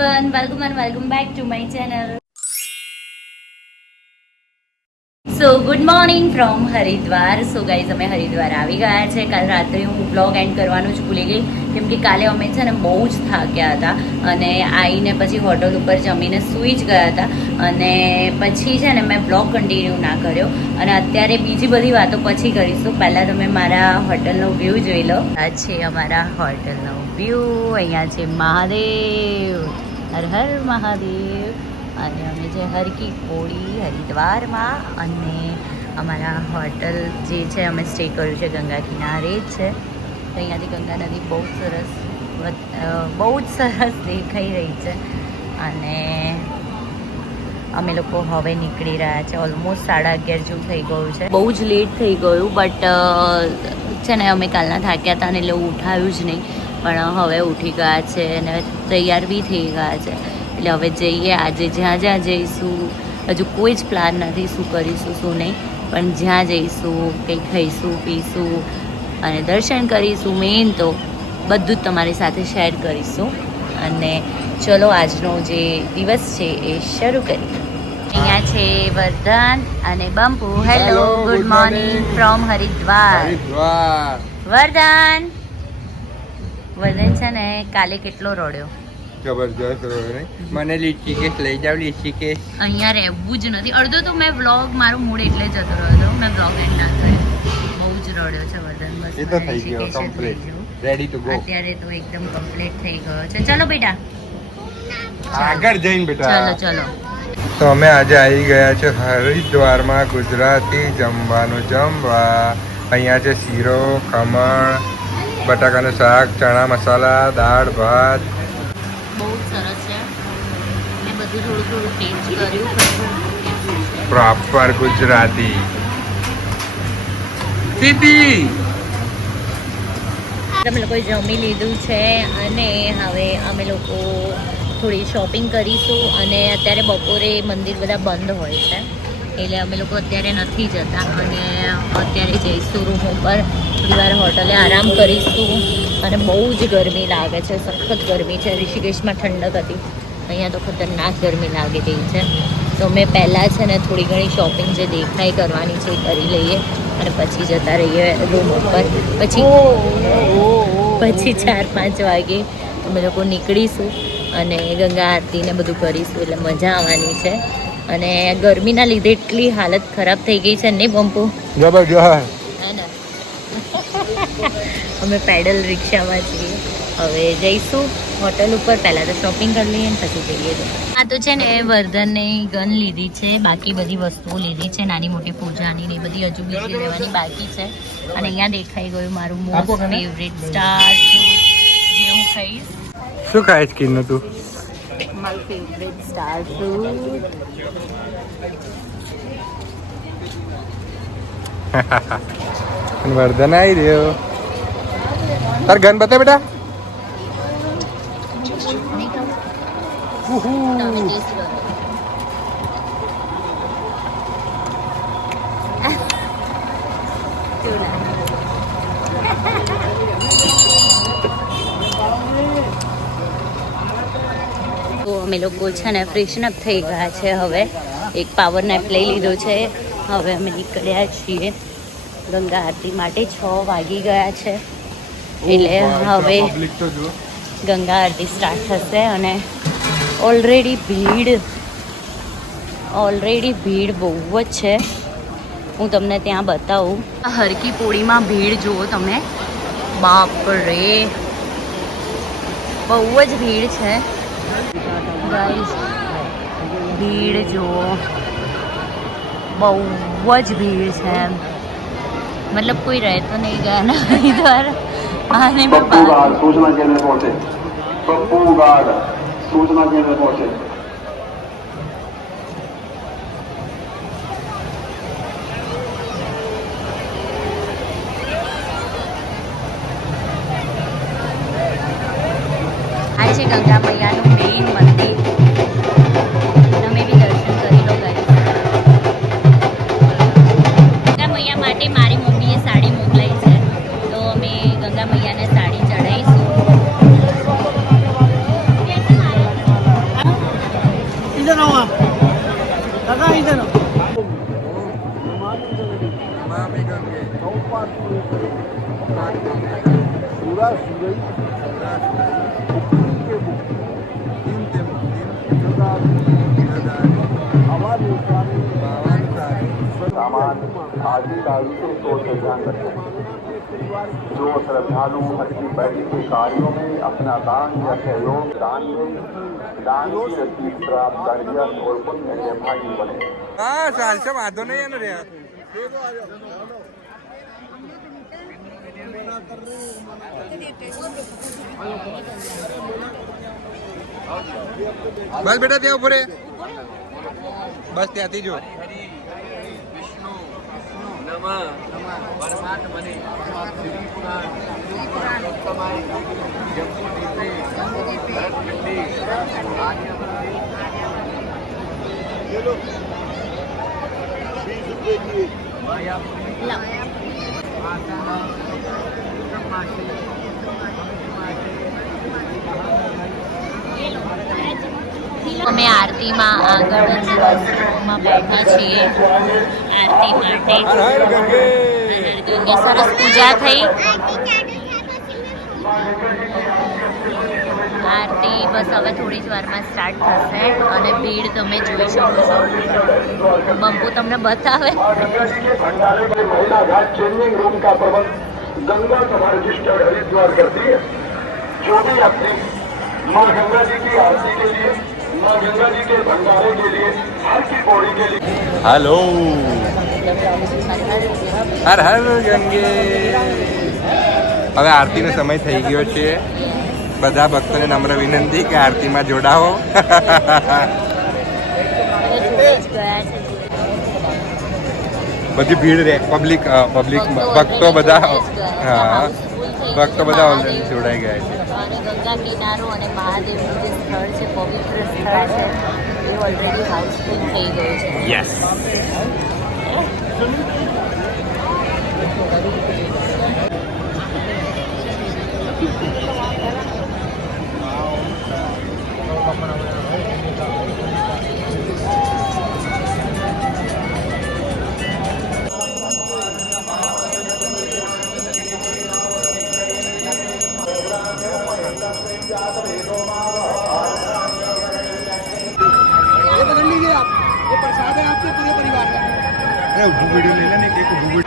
everyone, welcome and welcome back to my channel. So good morning from Haridwar. So guys અમે હરિદ્વાર આવી ગયા છે. કાલ રાત્રે હું બ્લોગ એન્ડ કરવાનું જ ભૂલી ગઈ, કેમ કે કાલે અમે છે ને બહુ જ થાક્યા હતા અને આવીને પછી હોટલ ઉપર જમીને સૂઈ જ ગયા હતા અને પછી છે ને મેં બ્લોગ કન્ટિન્યુ ના કર્યો અને અત્યારે બીજી બધી વાતો પછી કરીશું. પહેલાં તમે મારા હોટલનો વ્યૂ જોઈ લો. આ છે અમારા હોટલનો વ્યૂ. અહીંયા છે મહાદેવ, હર હર મહાદેવ. અને અમે જે હરકી પોળી હરિદ્વારમાં અને અમારા હોટલ જે છે અમે સ્ટે કર્યું છે ગંગા કિનારે જ છે. તો અહીંયાથી ગંગા નદી બહુ જ સરસ દેખાઈ રહી છે અને અમે લોકો હવે નીકળી રહ્યા છે. ઓલમોસ્ટ 11:30 જેવું થઈ ગયું છે. બહુ જ લેટ થઈ ગયું, બટ છે ને અમે કાલના થાક્યા હતા ને એટલે ઉઠાવ્યું જ નહીં, પણ હવે ઉઠી ગયા છે અને તૈયાર બી થઈ ગયા છે. એટલે હવે જઈએ. આજે જ્યાં જ્યાં જઈશું હજુ કોઈ જ પ્લાન નથી શું કરીશું શું નહીં, પણ જ્યાં જઈશું કંઈ ખાઈશું પીશું અને દર્શન કરીશું. મેઇન તો બધું જ તમારી સાથે શેર કરીશું. અને ચલો આજનો જે દિવસ છે એ શરૂ કરીએ. અહીંયા છે વર્ધન અને Bampu. Hello, good morning from Haridwar. Vardhan છે ને કાલે કેટલો રડ્યો, જબરજસ્ત મને લીચી કેસ લઈ જાવ. લીચી કેસ અહીંયા રહેવું જ નથી. અડધો તો મેં વ્લોગ મારો મૂડ એટલે જતો રહ્યો, મેં વ્લોગ એન્ડ ના કર્યો. બહુ જ રડ્યો છે વર્ધન. બસ એ તો થઈ ગયો કમ્પ્લીટ, રેડી ટુ ગો. અત્યારે તો એકદમ કમ્પ્લીટ થઈ ગયો છે. ચલો બેટા આગળ જઈને બેટા. ચલો. તો અમે આજે આવી ગયા છે હરિદ્વારમાં ગુજરાતી જમવાનું જમવા. અહીંયા છે શીરો, ખમણ, બટાકાનું શાક, ચણા મસાલા, દાળ ભાત. બહુ સરસ છે. મેં બધું થોડું ટેસ્ટ કર્યું. પ્રોપર ગુજરાતી સીધી. અમે લોકોએ જમી લીધું છે અને હવે અમે લોકો થોડી શોપિંગ કરીશું. અને અત્યારે બપોરે મંદિર બધા બંધ હોય છે એટલે અમે લોકો અત્યારે નથી જતા અને અત્યારે જઈશું રૂમ ઉપર. થોડી વાર હોટલે આરામ કરીશું અને બહુ જ ગરમી લાગે છે, સખત ગરમી છે. ઋષિકેશમાં ઠંડક હતી, અહીંયા તો ખતરનાક ગરમી લાગી રહી છે. તો મેં પહેલાં છે ને થોડી ઘણી શોપિંગ જે દેખાય કરવાની છે એ કરી લઈએ અને પછી જતા રહીએ રૂમ ઉપર. પછી 4-5 વાગે અમે લોકો નીકળીશું અને ગંગા આરતીને બધું કરીશું એટલે મજા આવવાની છે. અને ગરમીના લીધે એટલી હાલત ખરાબ થઈ ગઈ છે નહીં બંપુ? જબરજસ્ત. અમે પેડલ રિક્ષામાં છીએ. હવે જઈશું હોટલ ઉપર. પહેલાં તો શોપિંગ કરી લઈએ ને પછી જઈએ. આ તો છે ને વર્ધનને ગન લીધી છે, બાકી બધી વસ્તુઓ લીધી છે, નાની મોટી પૂજાની ને બધી હજુ બીજી લેવાની બાકી છે. અને અહીંયા દેખાઈ ગયું મારું મોસ્ટ ફેવરેટ સ્ટાર ફ્રૂટ જે હું ખાઈશ. શું ખાય સ્કીન નું તું? મારું ફેવરેટ સ્ટાર ફ્રૂટ. વર્ધન આવી રહ્યો. તાર ગન બતા બેટા. તો અમે લોકો છે ને ફ્રેશન અપ થઈ ગયા છે. હવે એક પાવર નેપ લઈ લીધો છે. હવે અમે નીકળ્યા છીએ ગંગા આરતી માટે. 6 વાગી ગયા છે એટલે હવે ગંગા આરતી સ્ટાર્ટ થશે. અને ઓલરેડી ભીડ બહુ જ છે. હું તમને ત્યાં બતાવું. હરકી પોળીમાં ભીડ જુઓ તમે. બાપ રે, બહુ જ ભીડ છે ગાઈસ. ભીડ જુઓ, બહુ જ ભીડ છે. मतलब कोई रह तो नहीं गया ना इधर आने में. सूचना केंद्र पहुंचे. पप्पू गार्ड सूचना केंद्र पहुंचे. આ છે ગંગા મૈયાનું મેઇન મંદિર. તમે બી દર્શન કરી લો ગાઈસ. ગંગા મૈયા માટે મારી મમ્મીએ સાડી મોકલાઈ છે, તો અમે ગંગા મૈયાને સાડી ચડાવીશું. इधर आओ आप दादा इधर आओ सामान आदि का विशेष तौर से ध्यान रखें। जो श्रद्धालु हज की बैठी के कार्यों में अपना दान या सहयोग दान की रसीद प्राप्त कर और पुण्य के भागी बने। हाँ चालશે વાંધો નહીં એનો રે બસ બેટા ત્યાં ઉભો રે બસ ત્યાંથી જો અમે આરતીમાં આગળ જ માં બેઠા છીએ આરતી માટે સરસ પૂજા થઈ આરતી બસ હવે થોડી જ વારમાં સ્ટાર્ટ થશે અને ભીડ તમે જોઈ શકો છો બંપુ તમને બતાવે महिला घाट चेंजिंग रूम का प्रबंध गंगा सभा रजिस्टर्ड हरिद्वार करती है। जो भी अपनी माँ गंगा जी की आरती के लिए माँ गंगा जी के भंडारे के लिए हर की पौड़ी के लिए हेलो हर हर गंगे હવે આરતીનો સમય થઈ ગયો છે બધા ભક્તોને નમ્ર વિનંતી કે આરતીમાં જોડાઓ બધી ભીડ રે પબ્લિક ભક્તો બધા હા ભક્તો બધા ઓલરેડી જોડાઈ ગયા છે અને ગંગા કિનારો અને મહાદેવનું જે સ્થળ છે પવિત્ર સ્થળ છે એ ઓલરેડી હાઉસફુલ થઈ ગયું છે યસ ये पकड़ लीजिए आप ये प्रसाद है आपके पूरे परिवार का अरे वीडियो ले लेने एक वीडियो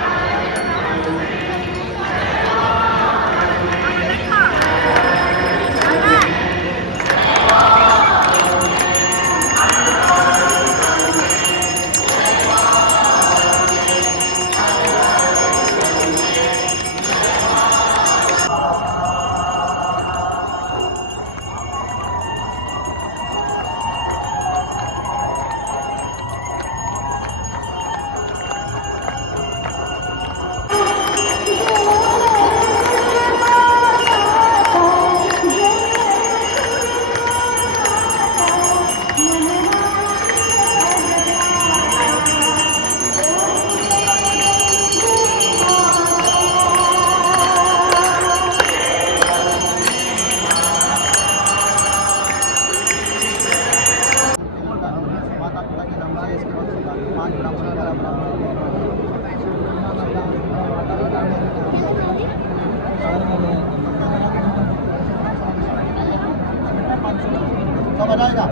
सब आएगा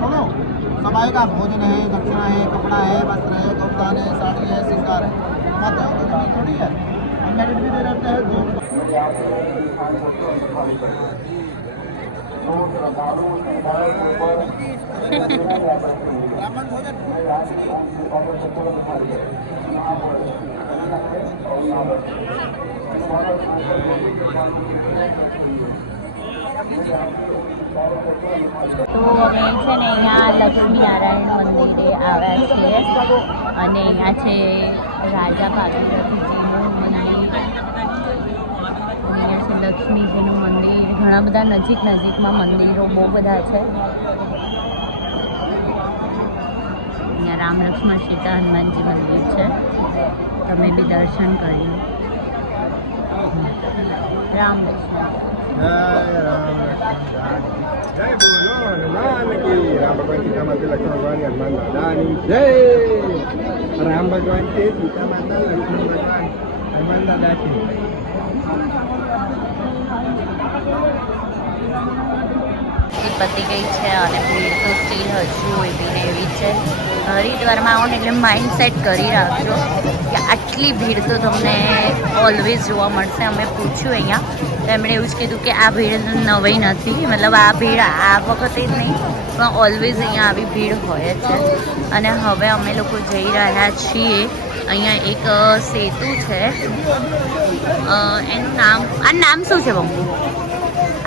सुनो सब आएगा भोजन है दक्षिणा है कपड़ा है वस्त्र है गौदान है साड़ी है श्रृंगार है माताओं की जमीन थोड़ी है हम मेरिट भी दे रहते हैं जो ब्राह्मण भोजन તો અમે છે ને અહીંયા લક્ષ્મીનારાયણ મંદિરે આવ્યા છીએ અને અહીંયા છે રાજા ભાગીરથજીનું મંદિર અહીંયા છે લક્ષ્મીજીનું મંદિર ઘણા બધા નજીકમાં મંદિરો બહુ બધા છે અહીંયા રામ લક્ષ્મણ સીતા હનુમાનજી મંદિર છે તમે બી દર્શન કરી રામ લક્ષ્મણ જય બોલો હનુમાન કી રામ ભગવાન સીતા માતા લક્ષ્મણ ભગવાન હનુમાન દાદાની જય. રામ ભગવાન છે, સીતા માતા લક્ષ્મણ ભગવાન હનુમાન દાદા છે. પતી ગઈ છે અને ભીડ તો સ્ટીલ હજુ એવી ને એવી છે. હરિદ્વારમાં આવો ને એટલે માઇન્ડ સેટ કરી રાખજો કે આટલી ભીડ તો તમને ઓલવેઝ જોવા મળશે. અમે પૂછ્યું અહીંયા તો એમણે એવું જ કીધું કે આ ભીડ નવાઈ નથી, મતલબ આ ભીડ આ વખતે જ નહીં પણ ઓલવેઝ અહીંયા આવી ભીડ હોય જ છે. અને હવે અમે લોકો જઈ રહ્યા છીએ, અહીંયા એક સેતુ છે, એનું નામ આ નામ શું છે બંબુ?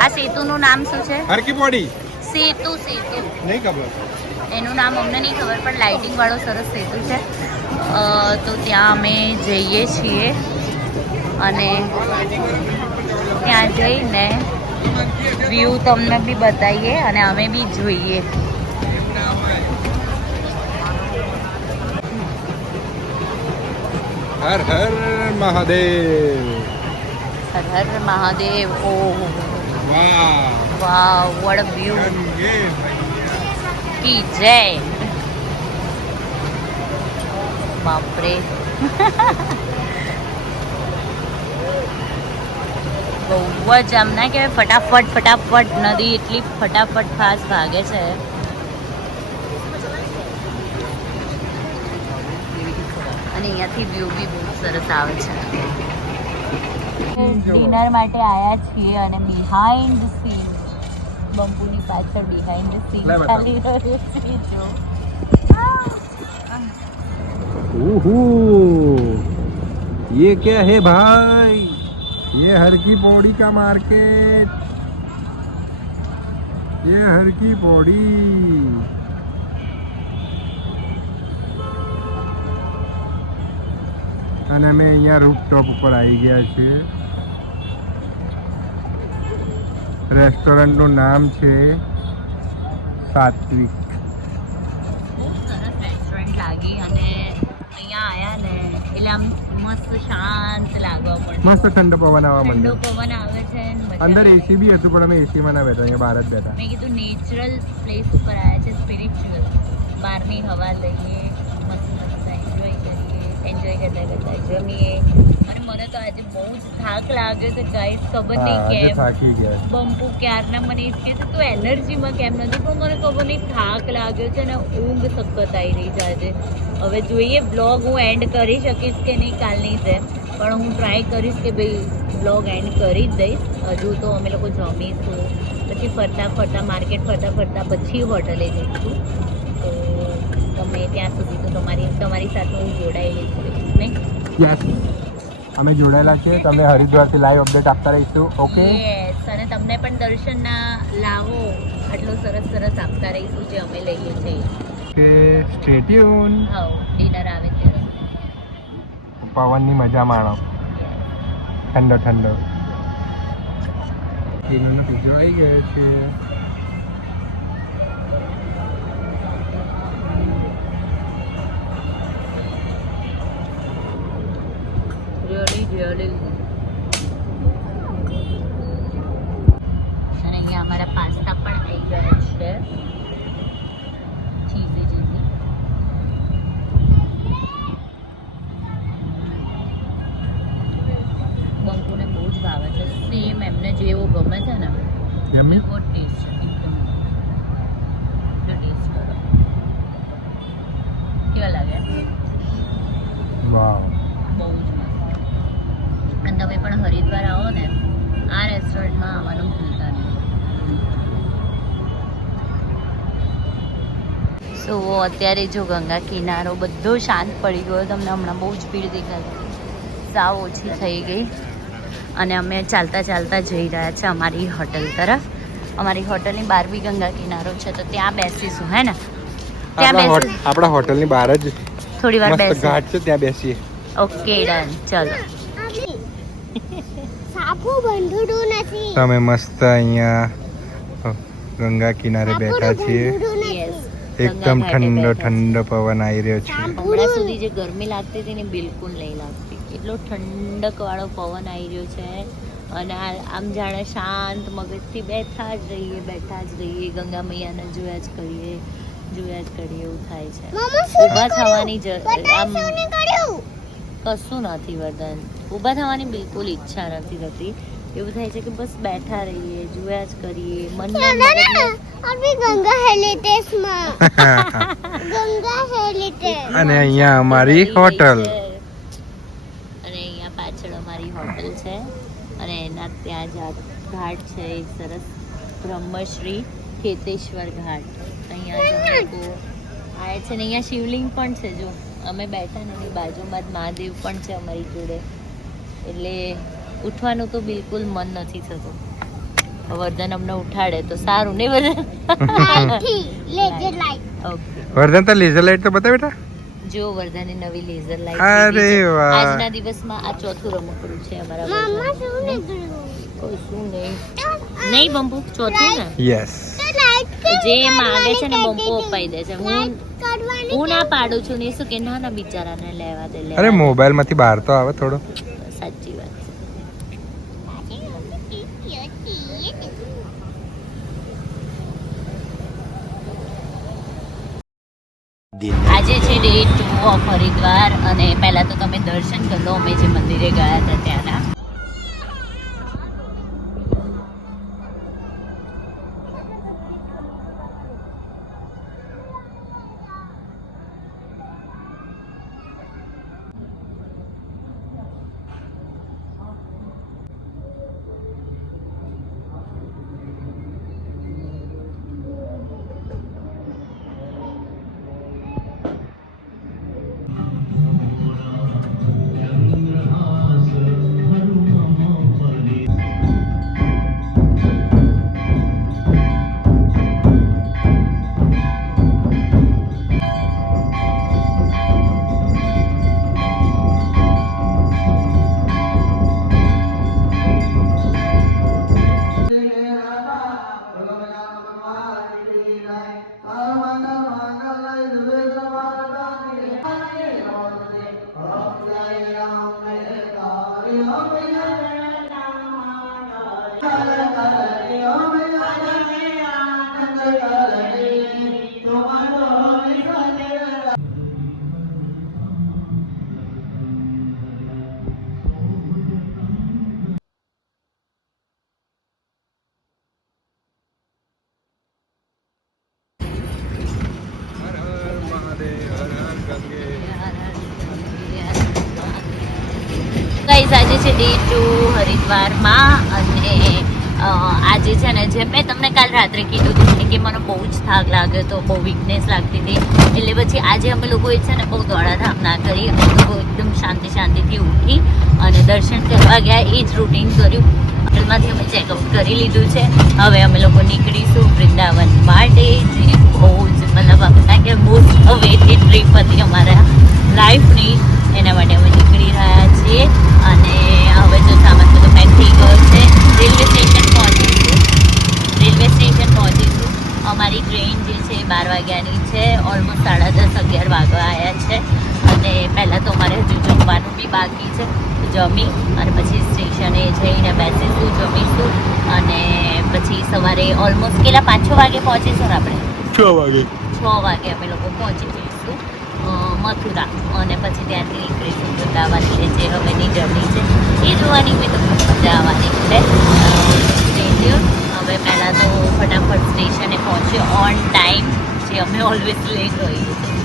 આ સેતુનું નામ શું છે? હરકી પોડી સેતુ નહીં ખબર. એનું નામ અમને નહીં ખબર પણ લાઇટિંગ વાળો સરસ સેતુ છે. તો ત્યાં અમે જઈએ છીએ અને ત્યાં જઈને વ્યૂ તમને બી બતાવીએ અને અમે બી જોઈએ. હર હર મહાદેવ. હર હર મહાદેવ. ઓહ વાહ વાવ, વોટ અ વ્યૂ. કી જય. બાપરે બહુ જ આમ ના કહેવાય, ફટાફટ નદી એટલી ફટાફટ ફાસ્ટ ભાગે છે. અને અહીંયાથી વ્યૂ બી બહુ સરસ આવે છે. ડિનર માટે આવ્યા છીએ અને બિહાઇન્ડ સીન, બંબુની પાછળ બિહાઇન્ડ સીન ચાલી રહ્યો છે. જો ये क्या है भाई? ये हर की पौड़ी का मार्केट. ये हर की पौड़ी. અને અમે અહીંયા રૂફટોપ ઉપર આવી ગયા છીએ. રેસ્ટોરન્ટનું નામ છે સાત્વિક. ખૂબ સરસ રેસ્ટોરન્ટ લાગી અને અહીંયા આવ્યા ને એટલે આમ મસ્ત શાંત લાગવા પડે. મસ્ત ઠંડો પવન આવવા ઠંડો માંડ્યો. પવન આવે છે ને મજા અંદર આવે. એસી બી હતું પણ અમે એસીમાં ના બેઠા, અહીંયા બહાર જ બેઠા. મેં કીધું નેચરલ પ્લેસ ઉપર આવ્યા છે, સ્પિરિચ્યુઅલ. બહારની હવા લઈએ, મસ્ત એન્જોય કરતા જમીએ. અને મને તો આજે બહુ જ થાક લાગ્યો છે ગાઈસ, ખબર નહીં આજે કેમ. થાકી ગયા. બંપુ ક્યારના મને એ કહે છે તું એનર્જીમાં કેમ નથી, પણ મને ખબર નહીં થાક લાગ્યો છે ને ઊંઘ સખત આવી રહી છે આજે. હવે જોઈએ બ્લોગ હું એન્ડ કરી શકીશ કે નહીં કાલની જેમ, પણ હું ટ્રાય કરીશ કે ભાઈ બ્લોગ એન્ડ કરી જ દઈશ. હજુ તો અમે લોકો જમીશું, પછી ફરતા માર્કેટ ફરતા પછી હોટલે જઈશું. તો તમે ત્યાં સુધી તો તમારી સાથે હું જોડાયેલી છું નહીં? યસ, અમે જોડાયેલા છે. તમને હરિદ્વારથી લાઈવ અપડેટ આપતા રહીશું. ઓકે, યસ, અને તમને પણ દર્શનના લાવો આટલો સરસ આપતા રહીશું જે અમે લઈએ છીએ. કે સ્ટે ટ્યુન. હા, ડિનર આવે ત્યારે. પવનની મજા માણો, ઠંડો ઠંડો. ડિનરનો પીઝો આવી ગયો છે. really અને અહીંયા અમારા પાસ્તા પણ આવી ગયા છે, ચીઝી. બંકુને બહુ જ ભાવે છે, સેમ એમને જેવો ગમે છે ને યમ્મી. એવો ટેસ્ટ છે એકદમ. ટેસ્ટ કરો કેવા લાગે. વાવ, બહુ જ મસ્ત. અને તમે પણ હરિદ્વાર આવો ને આ રેસ્ટોરન્ટમાં આવવાનું ભૂલતા નહીં. સો અત્યારે જો ગંગા કિનારો બધો શાંત પડી ગયો. તમને હમણાં બહુ જ ભીડ દેખાતી, સાવ ઓછી થઈ ગઈ. અને અમે ચાલતા જઈ રહ્યા છે અમારી હોટલ તરફ. અમારી હોટલની બહાર બી ગંગા કિનારો છે, તો ત્યાં બેસીશું. હે ને? ત્યાં બેસીશું, આપણા હોટલની બહાર જ થોડી વાર મસ્ત બેસીશું. ઘાટ છે, ત્યાં બેસીએ. ઓકે ડન, ચલો. તમે મસ્ત અહીંયા ગંગા કિનારે બેઠા છીએ. યસ, એકદમ ઠંડો ઠંડો પવન આવી રહ્યો છે. હમણાં સુધી જે ગરમી લાગતી હતી ને બિલકુલ નહીં લાગતી. એટલો ઠંડક વાળો પવન આવી રહ્યો છે અને આમ જાણે શાંત મગજથી બેઠા જ રહીએ ગંગા મૈયાને જોયા જ કરીએ એવું થાય છે. ઊભા થવાની આમ કશું નથી વરદાન, ઊભા થવાની બિલકુલ ઈચ્છા નથી થતી. એવું થાય છે કે બસ બેઠા રહીએ, જોયા જ કરીએ. અને અહીંયા અમારી હોટલ, અને અહીંયા પાછળ અમારી હોટલ છે અને એના ત્યાં ઘાટ છે એ સરસ બ્રહ્મશ્રી કેતેશ્વર ઘાટ. અહીંયા જ અમે લોકો આવ્યા છે ને અહીંયા શિવલિંગ પણ છે. જો અમે બેઠા ને એની બાજુમાં જ મહાદેવ પણ છે અમારી જોડે, એટલે ઉઠવાનું તો બિલકુલ મન નથી થતું. વર્ધન અમને ઉઠાડે તો સારું નહીં વર્ધન? ઓકે વર્ધન તો લેઝર લાઇટ તો બતા બેટા. જો વર્ધનની નવી લેઝર લાઇટ. અરે વાહ, આજના દિવસમાં આ ચોથું રમકડું છે અમારા. શું નહીં બંપુ, ચોથું ને. યસ, જે માંગે છે ને બંપુ અપાઈ દે છે. હું ના પાડું છું ને, શું કે ના બિચારાને લેવા દે. અરે મોબાઈલ માંથી બહાર તો આવે થોડો. સાચી વાત. આજે છે ડે 2 ઓફ હરિદ્વાર અને પહેલા તો તમે દર્શન કરી લો અમે જે મંદિરે ગયા હતા ત્યાંના. ગાઈઝ આજે છે ડે 2 હરિદ્વારમાં અને આજે છે ને જેમ મેં તમને કાલ રાત્રે કીધું હતું કે મને બહુ જ થાક લાગ્યો હતો, બહુ વીકનેસ લાગતી હતી, એટલે પછી આજે અમે લોકોએ છે ને બહુ દોડાધામ ના કરી. અમે લોકો એકદમ શાંતિથી ઉઠી અને દર્શન કરવા ગયા, એ જ રૂટીન કર્યું. હોટલમાંથી અમે ચેકઆઉટ કરી લીધું છે. હવે અમે લોકો નીકળીશું વૃંદાવન માટે, જે બહુ જ મતલબ આપણા કે મોસ્ટ અવેટેડ ટ્રીપ હતી અમારા લાઈફની. એના માટે અમે નીકળી રહ્યા છીએ અને હવે જો સામાન બધો પેક થઈ ગયો છે. રેલવે સ્ટેશન પહોંચીશું. અમારી ટ્રેન જે છે 12 વાગ્યાની છે. ઓલમોસ્ટ 10:30 11 વાગવા આવ્યા છે અને પહેલાં તો અમારે હજુ જમવાનું બી બાકી છે. જમી અને પછી સ્ટેશને જઈને બેસીશું, જમીશું અને પછી સવારે ઓલમોસ્ટ કેટલા 5-6 વાગે પહોંચીશું ને આપણે. 6 વાગે અમે લોકો પહોંચી જઈશું મથુરા અને પછી ત્યાંથી નીકળીશું વૃંદાવન, જે હવેની જર્ની છે એ જોવાની બી તો મજા આવવાની છે. હવે પહેલાં તો ફટાફટ સ્ટેશને પહોંચ્યો ઓન ટાઈમ, જે અમે ઓલવેઝ લેટ હોઈએ છીએ.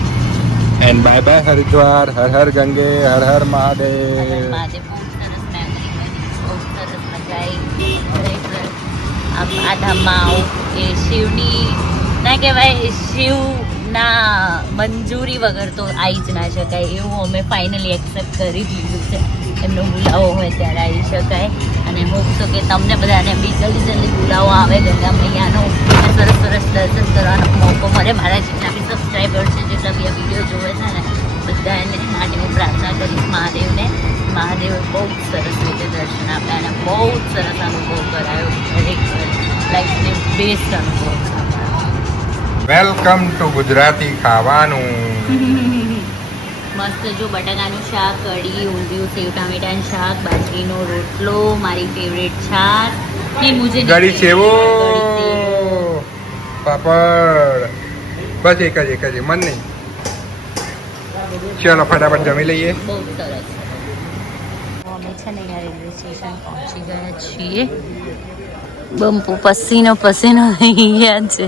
And bye bye Haridwar. હર હર ગંગે, હર હર મહાદેવ. બહુ સરસ મેમરી બની, બહુ સરસ મજા આવી. ખરેખર આ ધામમાં આવું એ શિવની ના કહેવાય, શિવના મંજૂરી વગર તો આવી જ ના શકાય એવું અમે ફાઇનલી એક્સેપ્ટ કરી લીધું છે. એમનો બોલાવો હોય ત્યારે આવી શકાય અને હોપ છો કે તમને બધાને બી જલ્દી બોલાવો આવે ગંગા મૈયાનો, સરસ દર્શન કરવાનો મોકો મળે. મારા જેટલા બી સબસ્ક્રાઈબર છે, જેટલા બી આ વિડીયો જોવે છે ને, બધાને માટે હું પ્રાર્થના કરીશ મહાદેવને. મહાદેવે બહુ જ સરસ રીતે દર્શન આપ્યા અને બહુ જ સરસ અનુભવ કરાયો. ખરેખર લાઈફને બેસ્ટ અનુભવ કરાયો. વેલકમ ટુ ગુજરાતી ખાવાનું. મસ્ત જો બટાકાનું શાક, કઢી, ઊંધિયું, સેવ ટામેટાનું શાક, બાજરીનો રોટલો, મારી ફેવરેટ છાશ, નહીં મુझे નહીં ગળી સેવો ગળી સેવો. પાપડ, બસ એક જ મન નહીં. ચલો ફટાફટ જમી લઈએ. બહુ સરસ. અમે છે ને અહીંયા રેલવે સ્ટેશન પહોંચી ગયા છીએ. બમ્પુ પસીનો થઈ ગયા છે.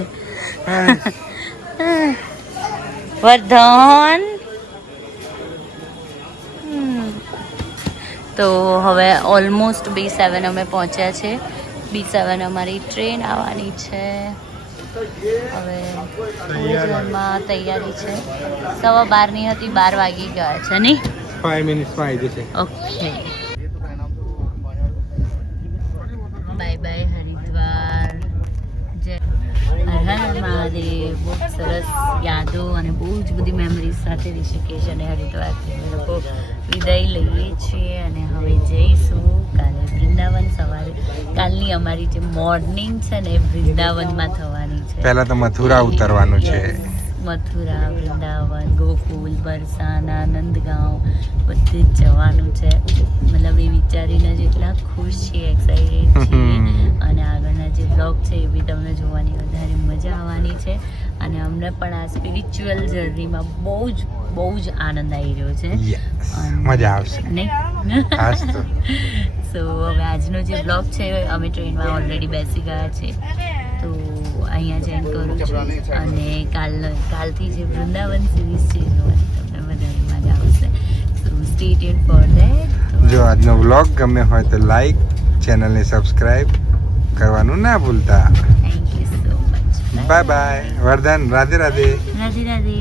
વર્ધન તો હવે ઓલમોસ્ટ B7 અમે પહોંચ્યા છે. B7 અમારી ટ્રેન આવવાની છે. હવે ભોજનમાં તૈયારી છે. 12:15 હતી, 12 વાગી ગયા છે નહીં? 5 મિનિટ્સમાં આવી જશે. Okay, by bye Haridwar. જય હર હર મહાદેવ. બહુ સરસ યાદો અને બહુ જ બધી મેમરીઝ સાથે ઋષિકેશ અને હરિદ્વારથી અમે લોકો વિદાય લઈએ છીએ અને હવે જઈશું કાલે વૃંદાવન. સવારે કાલની અમારી જે મોર્નિંગ છે ને એ વૃંદાવનમાં થવાની છે. પહેલા તો મથુરા ઉતરવાનું છે. મથુરા, વૃંદાવન, ગોકુલ, બરસાના, નંદગાંવ બધે જ જવાનું છે. મતલબ એ વિચારીને જ એટલા ખુશ છીએ, એક્સાઇટેડ છીએ. અને આગળના જે બ્લોગ છે એ બી તમને જોવાની વધારે મજા આવવાની છે. અને અમને પણ આ સ્પિરિચ્યુઅલ જર્નીમાં બહુ જ આનંદ આવી રહ્યો છે. મજા આવશે નહીં? સો હવે આજનો જે બ્લોગ છે અમે ટ્રેનમાં ઓલરેડી બેસી ગયા છે તો અહીંયા જ એન્ડ કરું છું. અને કાલથી જે વૃંદાવન સિરીઝ છે જોવાની તમને વધારે મજા આવશે. સો સ્ટે ટ્યુન ફોર ધેટ. જો આજનો વ્લોગ ગમે હોય તો લાઈક, ચેનલને સબસ્ક્રાઇબ કરવાનું ના ભૂલતા. Thank you so much. Bye bye. Vardhan, Radhe Radhe. Radhe Radhe.